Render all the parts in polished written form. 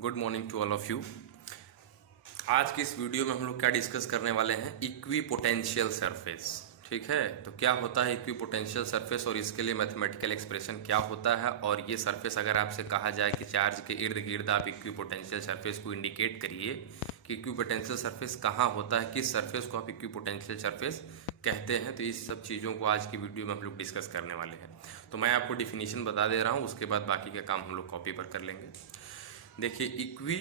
Good morning to all of you. आज की इस वीडियो में हम लोग क्या डिस्कस करने वाले हैं, इक्वी पोटेंशियल सरफेस। ठीक है, तो क्या होता है इक्वी पोटेंशियल सरफेस और इसके लिए मैथमेटिकल एक्सप्रेशन क्या होता है, और ये सरफेस अगर आपसे कहा जाए कि चार्ज के इर्द गिर्द आप इक्वी पोटेंशियल सरफेस को इंडिकेट करिए कि इक्वी पोटेंशियल सरफेस कहाँ होता है, किस सरफेस को आप इक्वी पोटेंशियल सरफेस कहते हैं, तो इस सब चीज़ों को आज की वीडियो में हम लोग डिस्कस करने वाले हैं। तो मैं आपको डिफिनीशन बता दे रहा हूँ, उसके बाद बाकी का काम हम लोग कॉपी पर कर लेंगे। देखिए, इक्वी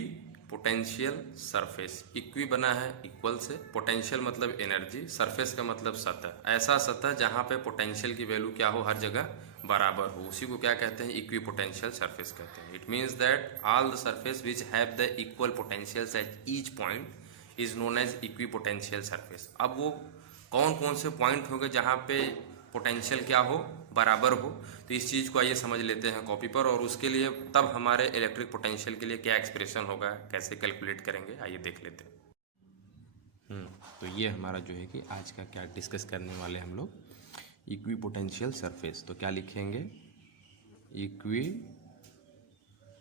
पोटेंशियल सरफेस, इक्वी बना है इक्वल से, पोटेंशियल मतलब एनर्जी, सरफेस का मतलब सतह, ऐसा सतह जहाँ पे पोटेंशियल की वैल्यू क्या हो, हर जगह बराबर हो, उसी को क्या कहते हैं, इक्वी पोटेंशियल सरफेस कहते हैं। It means that all the surface which have the equal potentials at each point is known as equipotential surface. अब वो कौन कौन से पॉइंट होंगे जहाँ पे पोटेंशियल क्या हो, बराबर हो, तो इस चीज़ को आइए समझ लेते हैं कॉपी पर, और उसके लिए तब हमारे इलेक्ट्रिक पोटेंशियल के लिए क्या एक्सप्रेशन होगा, कैसे कैलकुलेट करेंगे, आइए देख लेते हैं। तो ये हमारा जो है कि आज का क्या डिस्कस करने वाले हम लोग, इक्वी पोटेंशियल सरफेस। तो क्या लिखेंगे, इक्वी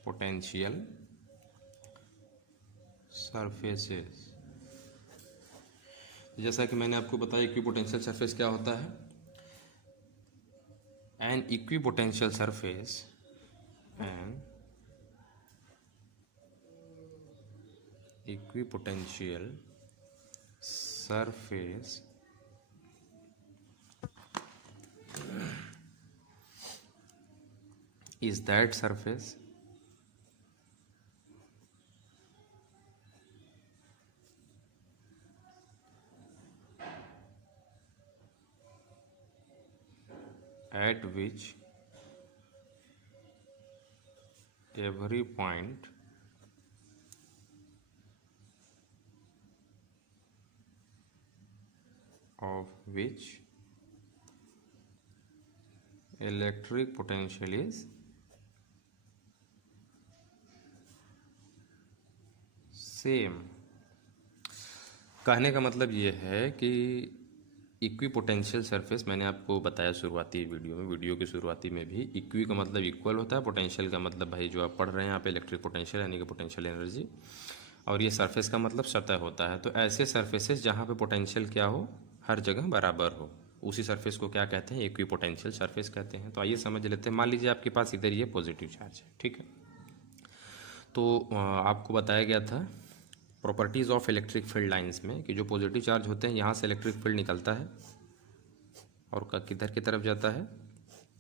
पोटेंशियल सरफेसेस। जैसा कि मैंने आपको बताया इक्वी पोटेंशियल सरफेस क्या होता है, an equipotential surface an equipotential surface is that surface at which every point of which electric potential is same. कहने का मतलब ये है कि इक्वी पोटेंशियल सरफेस, मैंने आपको बताया शुरुआती वीडियो में, वीडियो की शुरुआती में भी, इक्वी का मतलब इक्वल होता है, पोटेंशियल का मतलब भाई जो आप पढ़ रहे हैं यहाँ पे इलेक्ट्रिक पोटेंशियल यानी कि पोटेंशियल एनर्जी, और ये सरफेस का मतलब सतह होता है। तो ऐसे सरफेसेस जहाँ पे पोटेंशियल क्या हो, हर जगह बराबर हो, उसी सरफेस को क्या कहते हैं, इक्वी पोटेंशियल सरफेस कहते हैं। तो आइए समझ लेते हैं। मान लीजिए आपके पास इधर ये पॉजिटिव चार्ज है, ठीक है, तो आपको बताया गया था properties of electric field lines में कि जो पॉजिटिव चार्ज होते हैं यहाँ से इलेक्ट्रिक फील्ड निकलता है और किधर की तरफ जाता है,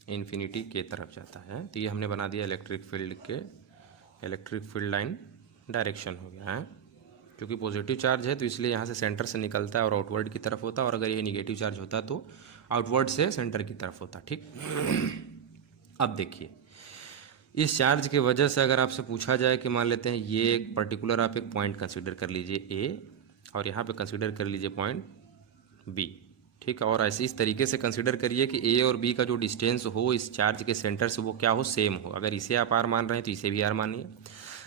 इन्फिनिटी के तरफ जाता है। तो ये हमने बना दिया इलेक्ट्रिक फील्ड लाइन डायरेक्शन हो गया है। क्योंकि पॉजिटिव चार्ज है तो इसलिए यहाँ से सेंटर से निकलता है और आउटवर्ड की तरफ होता है, और अगर ये निगेटिव चार्ज होता तो आउटवर्ड से सेंटर की तरफ होता। ठीक, अब देखिए, इस चार्ज की वजह से अगर आपसे पूछा जाए कि मान लेते हैं ये एक पर्टिकुलर आप एक पॉइंट कंसीडर कर लीजिए ए, और यहाँ पे कंसीडर कर लीजिए पॉइंट बी, ठीक है, और ऐसे इस तरीके से कंसीडर करिए कि ए और बी का जो डिस्टेंस हो इस चार्ज के सेंटर से वो क्या हो, सेम हो। अगर इसे आप आर मान रहे हैं तो इसे भी आर मानिए।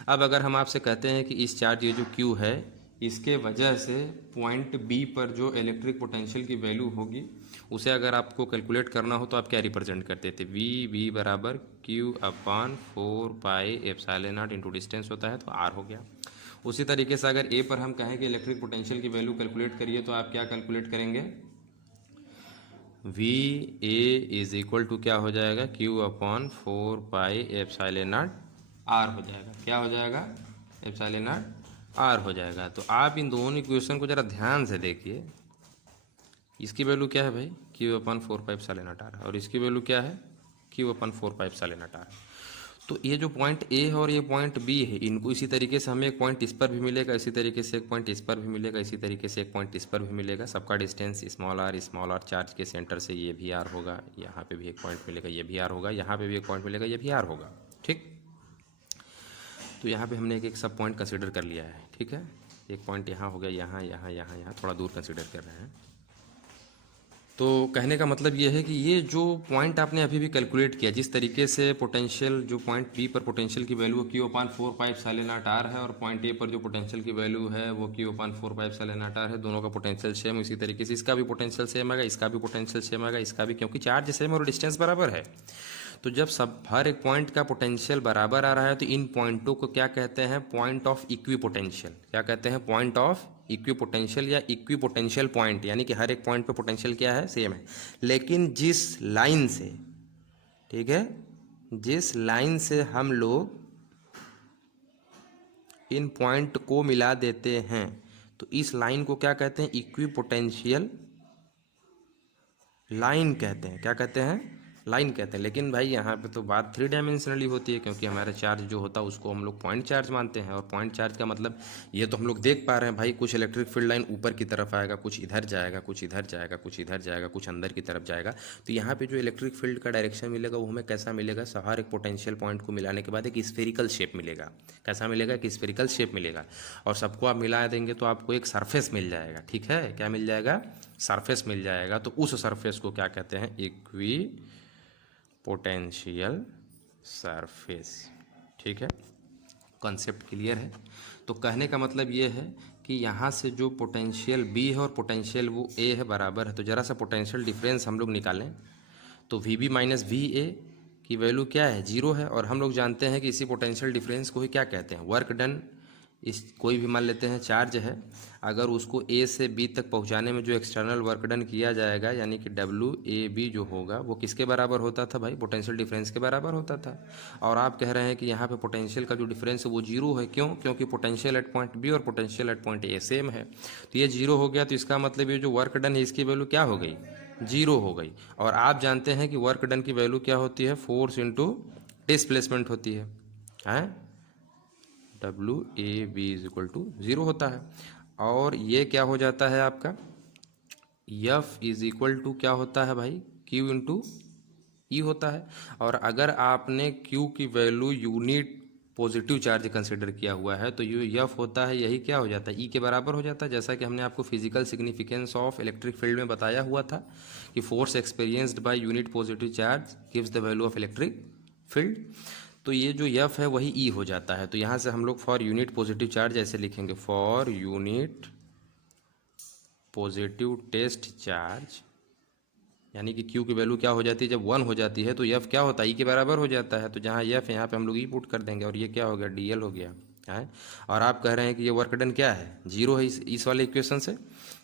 अब अगर हम आपसे कहते हैं कि इस चार्ज ये जो क्यू है, इसके वजह से पॉइंट बी पर जो इलेक्ट्रिक पोटेंशियल की वैल्यू होगी उसे अगर आपको कैलकुलेट करना हो तो आप क्या रिप्रेजेंट करते थे, वी बराबर Q upon 4 pi epsilon not into distance होता है तो आर हो गया। उसी तरीके से अगर ए पर हम कहें कि इलेक्ट्रिक पोटेंशियल की वैल्यू कैलकुलेट करिए तो आप क्या कैलकुलेट करेंगे, V A is equal to क्या हो जाएगा, Q upon 4 pi epsilon naught R हो जाएगा। क्या हो जाएगा, एप्सिलॉन नॉट आर हो जाएगा। तो आप इन दोनों इक्वेशन को ज़रा ध्यान से देखिए। इसकी वैल्यू क्या है भाई, Q upon 4 pi epsilon naught R, और इसकी वैल्यू क्या है, Q upon 4 pi epsilon naught R. तो ये जो पॉइंट ए है और ये पॉइंट बी है, इनको इसी तरीके से हमें एक पॉइंट इस पर भी मिलेगा, इसी तरीके से एक पॉइंट इस पर भी मिलेगा, इसी तरीके से एक पॉइंट इस पर भी मिलेगा। सबका डिस्टेंस स्मॉल आर चार्ज के सेंटर से ये भी आर होगा, यहाँ पे भी एक पॉइंट मिलेगा, ये भी आर होगा, यहाँ पे भी एक पॉइंट मिलेगा, ये भी आर होगा। ठीक, तो यहाँ पे हमने एक सब पॉइंट कंसिडर कर लिया है। ठीक है, एक पॉइंट यहाँ हो गया, यहाँ थोड़ा दूर कंसिडर कर रहे हैं। तो कहने का मतलब ये है कि ये जो पॉइंट आपने अभी भी कैलकुलेट किया, जिस तरीके से पोटेंशियल जो पॉइंट बी पर पोटेंशियल की value Q upon 4 pi epsilon naught R है, और पॉइंट ए पर जो पोटेंशियल की वैल्यू है वो Q upon 4 pi epsilon naught R है, दोनों का पोटेंशियल सेम। इसी तरीके से इसका भी पोटेंशियल सेम आएगा, इसका भी पोटेंशियल सेम आएगा, इसका भी, क्योंकि चार्ज सेम और डिस्टेंस बराबर है। तो जब सब हर एक पॉइंट का पोटेंशियल बराबर आ रहा है तो इन पॉइंटों को क्या कहते हैं, पॉइंट ऑफ इक्वी पोटेंशियल। क्या कहते हैं, पॉइंट ऑफ इक्वी पोटेंशियल या इक्वी पोटेंशियल पॉइंट, यानी कि हर एक पॉइंट पे पोटेंशियल क्या है, सेम है। लेकिन जिस लाइन से, ठीक है, जिस लाइन से हम लोग इन पॉइंट को मिला देते हैं तो इस लाइन को क्या कहते हैं, इक्वी पोटेंशियल लाइन कहते हैं। क्या कहते हैं, लाइन कहते हैं। लेकिन भाई यहाँ पे तो बात 3 डायमेंशनली होती है, क्योंकि हमारा चार्ज जो होता है उसको हम लोग पॉइंट चार्ज मानते हैं। और पॉइंट चार्ज का मतलब ये तो हम लोग देख पा रहे हैं भाई, कुछ इलेक्ट्रिक फील्ड लाइन ऊपर की तरफ आएगा, कुछ इधर जाएगा, कुछ इधर जाएगा, कुछ इधर जाएगा, कुछ अंदर की तरफ जाएगा। तो यहाँ पे जो इलेक्ट्रिक फील्ड का डायरेक्शन मिलेगा वो हमें कैसा मिलेगा, हर एक पोटेंशियल पॉइंट को मिलाने के बाद एक स्फेरिकल शेप मिलेगा। कैसा मिलेगा, एक स्फेरिकल शेप मिलेगा। और सबको आप मिला देंगे तो आपको एक सरफेस मिल जाएगा। ठीक है, क्या मिल जाएगा, सरफेस मिल जाएगा। तो उस सरफेस को क्या कहते हैं, इक्वी पोटेंशियल सरफेस। ठीक है, कॉन्सेप्ट क्लियर है। तो कहने का मतलब ये है कि यहाँ से जो पोटेंशियल B है और पोटेंशियल वो A है, बराबर है। तो ज़रा सा पोटेंशियल डिफरेंस हम लोग निकालें तो VB माइनस VA की वैल्यू क्या है, 0 है। और हम लोग जानते हैं कि इसी पोटेंशियल डिफरेंस को ही क्या कहते हैं, वर्क डन। इस कोई भी मान लेते हैं चार्ज है, अगर उसको A से B तक पहुंचाने में जो एक्सटर्नल वर्क डन किया जाएगा, यानी कि WAB जो होगा वो किसके बराबर होता था भाई, पोटेंशियल डिफरेंस के बराबर होता था। और आप कह रहे हैं कि यहाँ पे पोटेंशियल का जो डिफरेंस है वो 0 है। क्यों, क्योंकि पोटेंशियल एट पॉइंट B और potential at point A same है। तो ये 0 हो गया, तो इसका मतलब ये जो वर्क डन है इसकी वैल्यू क्या हो गई, 0 हो गई। और आप जानते हैं कि वर्क डन की वैल्यू क्या होती है, फोर्स इंटू डिस्प्लेसमेंट होती है। WAB इज इक्वल टू 0 होता है। और ये क्या हो जाता है आपका, F इज इक्वल टू क्या होता है भाई, Q इंटू E होता है। और अगर आपने Q की value unit positive charge consider किया हुआ है तो ये F होता है, यही क्या हो जाता है, E के बराबर हो जाता है। जैसा कि हमने आपको physical significance of electric field में बताया हुआ था कि force experienced by unit positive charge gives the value of electric field. तो ये जो F है वही E हो जाता है। तो यहाँ से हम लोग फॉर यूनिट पॉजिटिव चार्ज ऐसे लिखेंगे, for unit positive test charge, यानी कि Q की वैल्यू क्या हो जाती है, जब 1 हो जाती है तो F क्या होता है, E के बराबर हो जाता है। तो जहाँ F है यहाँ पे हम लोग E पुट कर देंगे और ये क्या हो गया, DL हो गया है। और आप कह रहे हैं कि ये वर्क डन क्या है, 0 है इस वाले इक्वेशन से।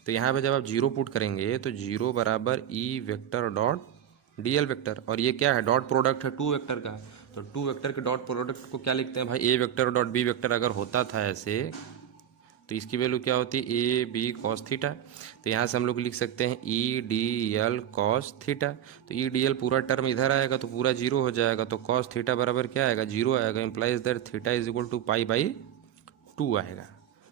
तो यहाँ पे जब आप 0 पुट करेंगे तो 0 बराबर E vector dot DL vector. और ये क्या है, डॉट प्रोडक्ट है 2 वेक्टर का। तो 2 वेक्टर के डॉट प्रोडक्ट को क्या लिखते हैं भाई, A vector dot B vector अगर होता था ऐसे तो इसकी वैल्यू क्या होती है, AB कॉस थीटा। तो यहाँ से हम लोग लिख सकते हैं EDL कॉस थीटा। तो EDL पूरा टर्म इधर आएगा तो पूरा 0 हो जाएगा। तो कॉस थीटा बराबर क्या आएगा, 0 आएगा। Implies that theta is equal to π/2 आएगा।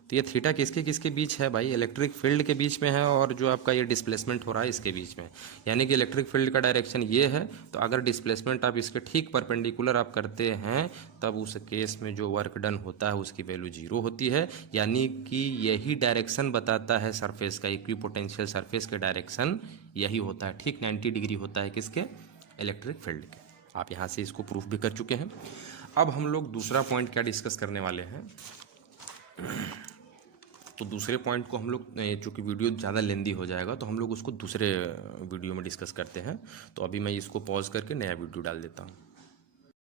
तो ये थीटा किसके किसके बीच है भाई, इलेक्ट्रिक फील्ड के बीच में है और जो आपका ये डिस्प्लेसमेंट हो रहा है इसके बीच में। यानी कि इलेक्ट्रिक फील्ड का डायरेक्शन ये है, तो अगर डिस्प्लेसमेंट आप इसके ठीक परपेंडिकुलर आप करते हैं तब उस केस में जो वर्क डन होता है उसकी वैल्यू 0 होती है। यानी कि यही डायरेक्शन बताता है सरफेस का, इक्विपोटेंशियल सरफेस के डायरेक्शन यही होता है, ठीक 90 डिग्री होता है किसके, इलेक्ट्रिक फील्ड के। आप यहाँ से इसको प्रूफ भी कर चुके हैं। अब हम लोग दूसरा पॉइंट क्या डिस्कस करने वाले हैं। तो दूसरे पॉइंट को हम लोग, चूँकि वीडियो ज़्यादा लेंदी हो जाएगा तो हम लोग उसको दूसरे वीडियो में डिस्कस करते हैं। तो अभी मैं इसको पॉज करके नया वीडियो डाल देता हूँ।